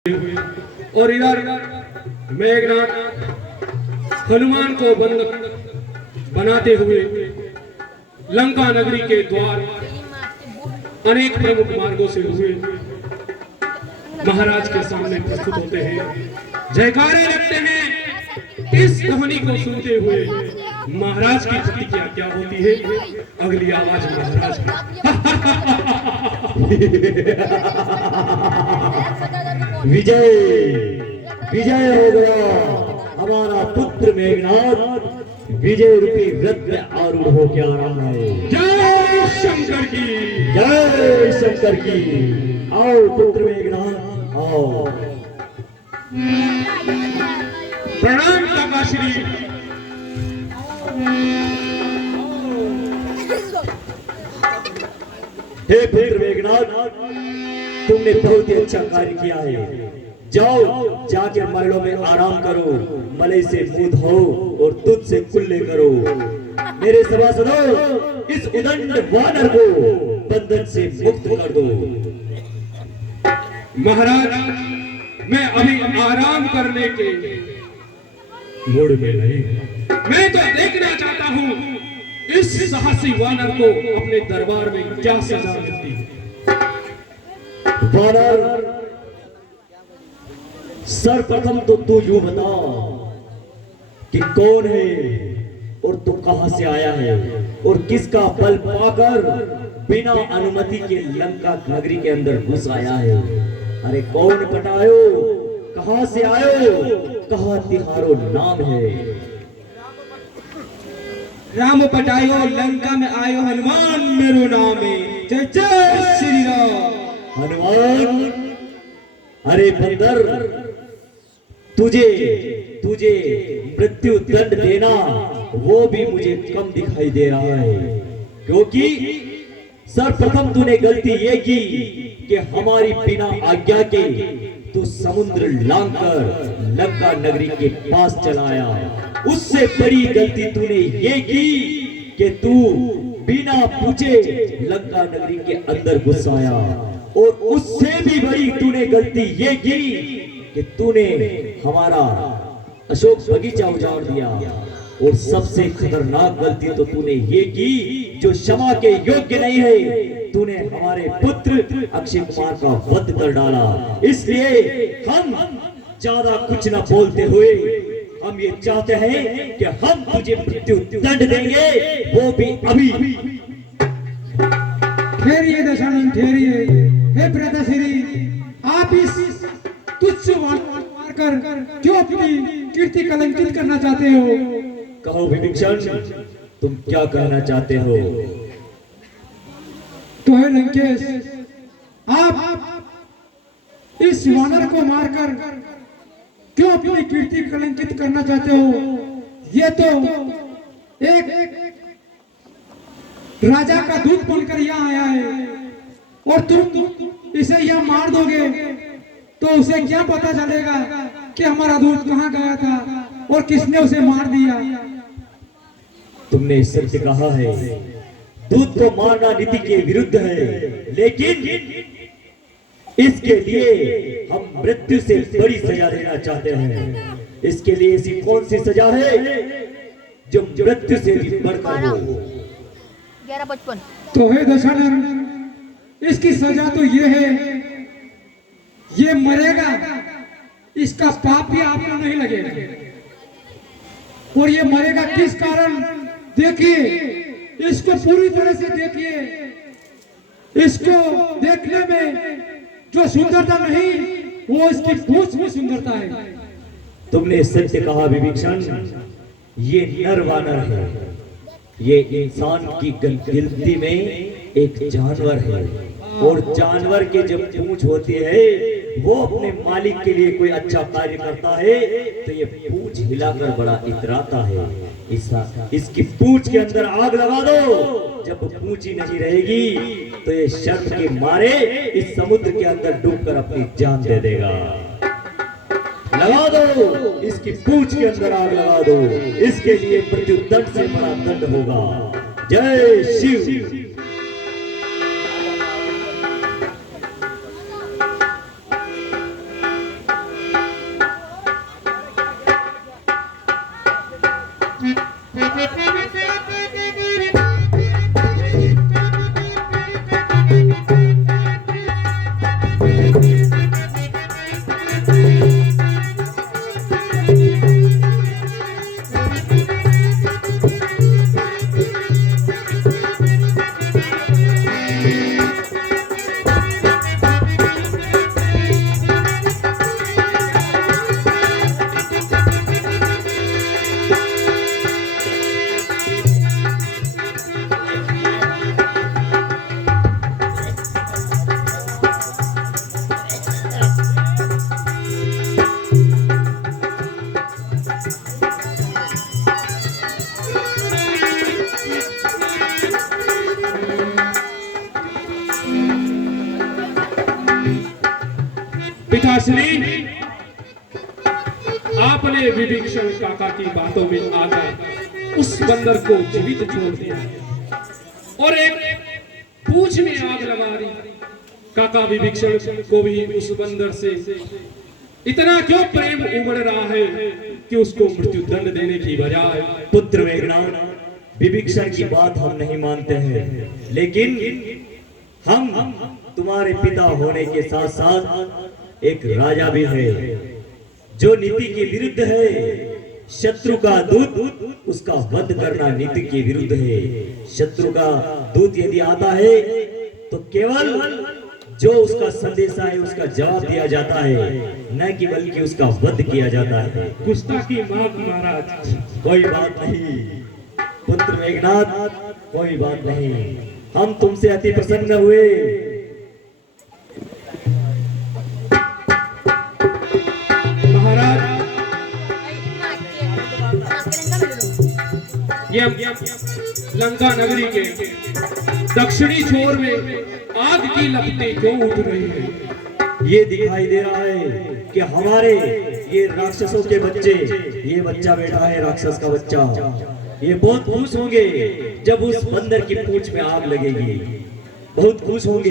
और इधर मेघनाथ हनुमान को बंधक बनाते हुए लंका नगरी के द्वार अनेक प्रमुख मार्गों से हुए महाराज के सामने प्रस्तुत होते हैं, जयकारे लगते हैं। इस कहानी को सुनते हुए महाराज की प्रतिक्रिया क्या होती है, अगली आवाज महाराज विजय विजय हो गया हमारा पुत्र मेघनाथ विजय रूपी व्रत में आरूढ़ हो के आ रहा है। जय शंकर की, जय शंकर की। आओ पुत्र मेघनाथ आओ। प्रणाम काकाश्री। हे पुत्र मेघनाथ तुमने बहुत ही अच्छा कार्य किया है। जाओ जाकर महलों में आराम करो, मलई से मुंह धो और दूध से कुल्ले करो। मेरे सभासदों इस उदंड वानर को बंधन से मुक्त कर दो। महाराज मैं अभी आराम करने के मूड में नहीं, मैं तो देखना चाहता हूँ इस साहसी वानर को अपने दरबार में क्या सजा मिलती है। वानर सर्वप्रथम तो तू यूं बता कि कौन है और तू कहां से आया है और किसका बल पाकर बिना अनुमति के लंका नगरी के अंदर घुस आया है। अरे कौन पटायो, कहां से आयो, कहां तिहारो नाम है। राम पटायो लंका में आयो हनुमान मेरो नाम है। जय जय श्री राम। हनुमान अरे बंदर तुझे तुझे मृत्यु दंड देना वो भी मुझे कम दिखाई दे रहा है, क्योंकि सर्वप्रथम तूने गलती ये की कि हमारी बिना आज्ञा के तू समुद्र लांघकर लंका नगरी के पास चलाया। उससे बड़ी गलती तूने ये की कि तू बिना पूछे लंका नगरी के अंदर घुस आया, और उससे भी बड़ी तूने गलती ये की कि तूने हमारा अशोक बगीचा उजाड़ दिया। और सबसे खतरनाक गलती तो तूने ये की जो क्षमा के योग्य नहीं है, तूने हमारे पुत्र अक्षय कुमार का वध कर डाला। इसलिए हम ज्यादा कुछ न बोलते हुए हम ये चाहते हैं कि हम तुझे मृत्यु दंड देंगे, वो भी अभी। ठहरिए दशानन ठहरिए। हे प्रताश्री आप इस तुच्छ वानर कर क्यों अपनी कीर्ति कलंकित करना चाहते हो। कहो विभीषण तुम क्या कहना चाहते हो। तो है लंकेश आप इस वानर को मारकर क्यों अपनी कीर्ति कलंकित करना चाहते हो। ये तो एक राजा का दूत बनकर यहाँ आया है और तुम इसे यहाँ मार दोगे तो उसे क्या पता चलेगा कि हमारा दूत कहाँ गया था और किसने उसे मार दिया। तुमने सत्य कहा है, दूत को मारना नीति के विरुद्ध है, लेकिन इसके लिए हम मृत्यु से बड़ी सजा देना चाहते हैं। इसके लिए ऐसी कौन सी सजा है जो मृत्यु से भी बढ़कर हो। 11:55 तो है दशानन इसकी सजा तो ये है, ये मरेगा, इसका पाप भी आपको नहीं लगेगा। और ये मरेगा किस कारण, देखिए इसको पूरी तरह से देखिए। इसको देखने में जो सुंदरता नहीं वो इसकी पूंछ में सुंदरता है। तुमने सत्य कहा विभीषण, ये नर वानर है, ये इंसान की गिनती में एक जानवर है। और जानवर के जब पूंछ होती है वो अपने मालिक के लिए कोई अच्छा कार्य करता है तो ये पूंछ हिलाकर बड़ा इतराता है। इसकी पूंछ के अंदर आग लगा दो। जब पूंछ ही नहीं रहेगी तो ये शर्म के मारे इस समुद्र के अंदर डूबकर अपनी जान दे देगा। लगा दो इसकी पूंछ के अंदर आग लगा दो, इसके लिए मृत्यु दंड से बड़ा दंड होगा। जय शिव। आपने विभीषण काका की बातों में आकर उस बंदर को जीवित छोड़ दिया और एक पूंछ में आग लगा दी। काका विभीषण को भी उस बंदर से इतना क्यों प्रेम उमड़ रहा है कि उसको मृत्यु दंड देने की बजाय। पुत्र मेघनाथ, विभीषण की बात हम नहीं मानते हैं, लेकिन हम तुम्हारे पिता होने के साथ साथ एक राजा भी है जो नीति के विरुद्ध है। शत्रु का दूत उसका वध करना नीति के विरुद्ध है। शत्रु का दूत यदि आता है तो केवल जो उसका संदेशा है उसका जवाब दिया जाता है, न कि बल्कि उसका वध किया जाता है। गुस्ताखी माफ महाराज। कोई बात नहीं पुत्र मेघनाथ, कोई बात नहीं, हम तुमसे अति प्रसन्न हुए। महाराज, ये लंका नगरी के दक्षिणी छोर में आग की लपटें क्यों उठ रही है? ये दिखाई दे रहा है कि हमारे ये राक्षसों के बच्चे, ये बच्चा बैठा है राक्षस का बच्चा, ये बहुत खुश होंगे जब उस बंदर की पूंछ में आग लगेगी। बहुत खुश होंगे।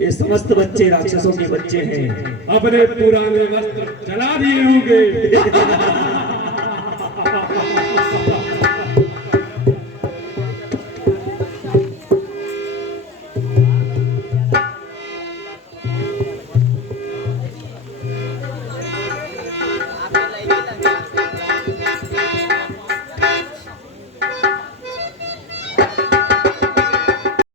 ये समस्त बच्चे राक्षसों के बच्चे हैं। अपने पुराने वस्त्र जला दिए होंगे।